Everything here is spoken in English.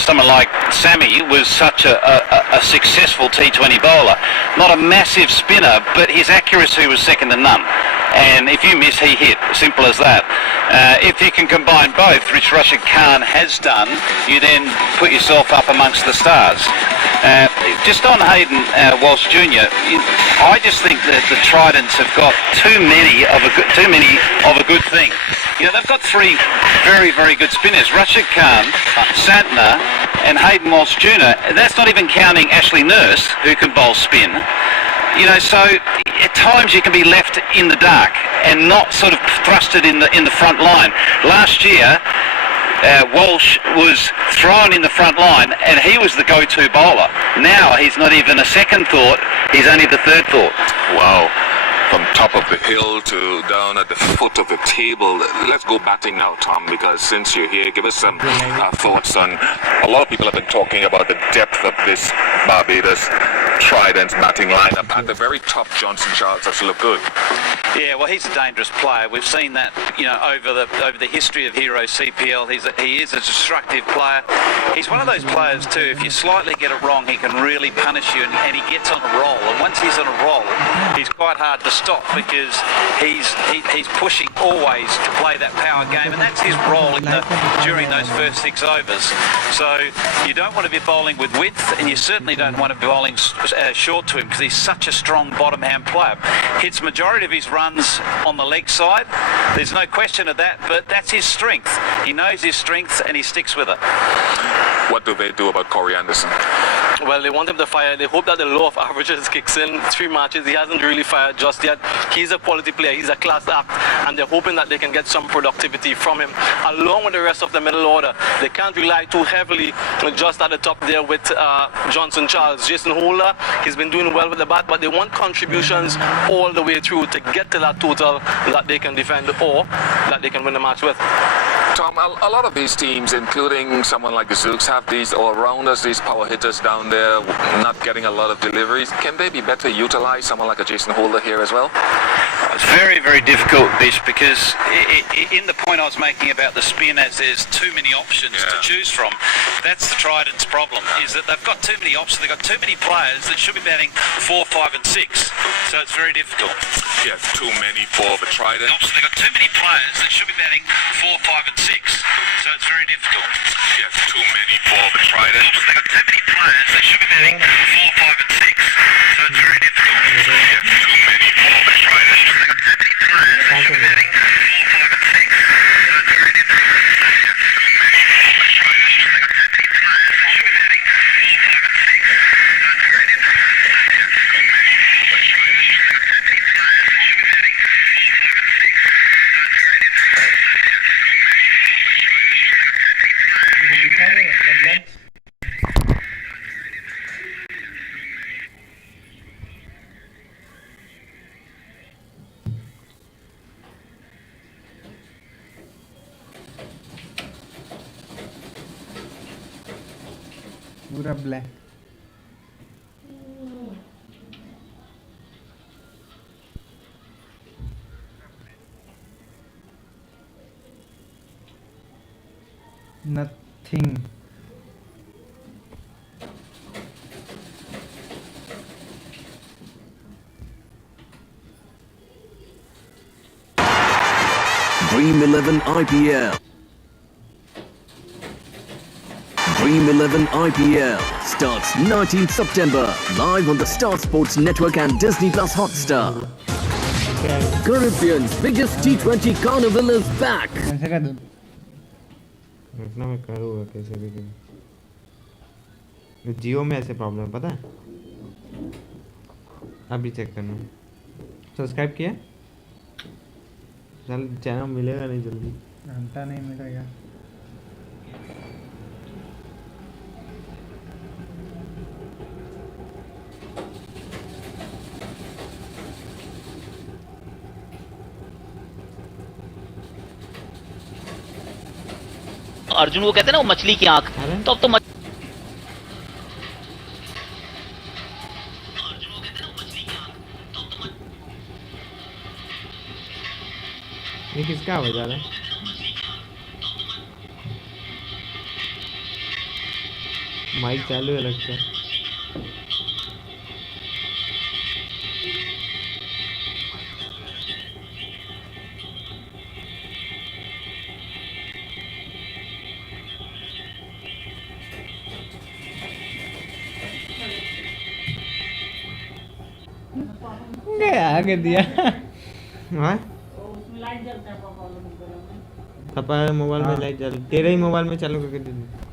someone like Sammy was such a successful T20 bowler. Not a massive spinner, but his accuracy was second to none. And if you miss, he hit. Simple as that. If you can combine both, which Rashid Khan has done, you then put yourself up amongst the stars. Just on Hayden Walsh Jr., I just think that the Tridents have got too many of a good thing. You know, they've got three very, very good spinners: Rashid Khan, Santner, and Hayden Walsh Jr. That's not even counting Ashley Nurse, who can bowl spin. You know, so at times you can be left in the dark and not sort of thrusted in the front line. Last year, Walsh was thrown in the front line and he was the go-to bowler. Now he's not even a second thought, he's only the third thought. Wow. From top of the hill to down at the foot of the table. Let's go batting now, Tom, because since you're here, give us some thoughts on... A lot of people have been talking about the depth of this Barbados Tridents batting lineup. At the very top, Johnson Charles has looked good. Yeah, well, he's a dangerous player. We've seen that, you know, over the history of Hero CPL. He is a destructive player. He's one of those players too. If you slightly get it wrong, he can really punish you, and he gets on a roll. And once he's on a roll, he's quite hard to stop because he's pushing always to play that power game, and that's his role during those first 6 overs. So you don't want to be bowling with width, and you certainly don't want to be bowling short to him because he's such a strong bottom hand player. Hits majority of his runs on the leg side. There's no question of that, but that's his strength. He knows his strength and he sticks with it. What do they do about Corey Anderson? Well, they want him to fire. They hope that the law of averages kicks in. 3 matches, he hasn't really fired just yet. He's a quality player. He's a class act, and they're hoping that they can get some productivity from him, along with the rest of the middle order. They can't rely too heavily just at the top there with Johnson Charles. Jason Holder, he's been doing well with the bat, but they want contributions all the way through to get to that total that they can defend or that they can win the match with. Tom, a lot of these teams, including someone like the Zouks, have these all-rounders, these power hitters down there, not getting a lot of deliveries. Can they be better utilized, someone like a Jason Holder here as well? It's very, very difficult, Bish, because in the point I was making about the spin, as there's too many options to choose from, that's the Tridents' problem, is that they've got too many options. They've got too many players that should be batting 4, 5 and 6, so it's very difficult. Yes, too many for the Tridents. They've got too many players that should be batting 4, 5 and 6, so it's very difficult. Yes, too many for the Tridents. They've got too many players that should be batting 4, 5 and 6, so it's very difficult. Yes, too many for the Tridents. They've got too many players that should be batting 4, 5 and 6, so it's very difficult. पूरा black nothing. Dream 11 IPL. Dream 11 IPL starts 19th September live on the Star Sports Network and Disney Plus Hotstar. Caribbean's biggest T20 carnival is back. ऐसे कर दूँ रखना मैं करूँगा कैसे भी जियो में ऐसे प्रॉब्लम है पता है अभी चेक करना सब्सक्राइब किया चल चैनल मिलेगा नहीं जल्दी घंटा नहीं मिलेगा अर्जुन वो कहते हैं ना वो मछली की आंख तो अब तो ये किसका आवाज आ रहा है माइक चालू है लगता है। आगे दिया। हाँ पापा मोबाइल में लाइट चालू, तेरे ही मोबाइल में चालू करके दे दूँ।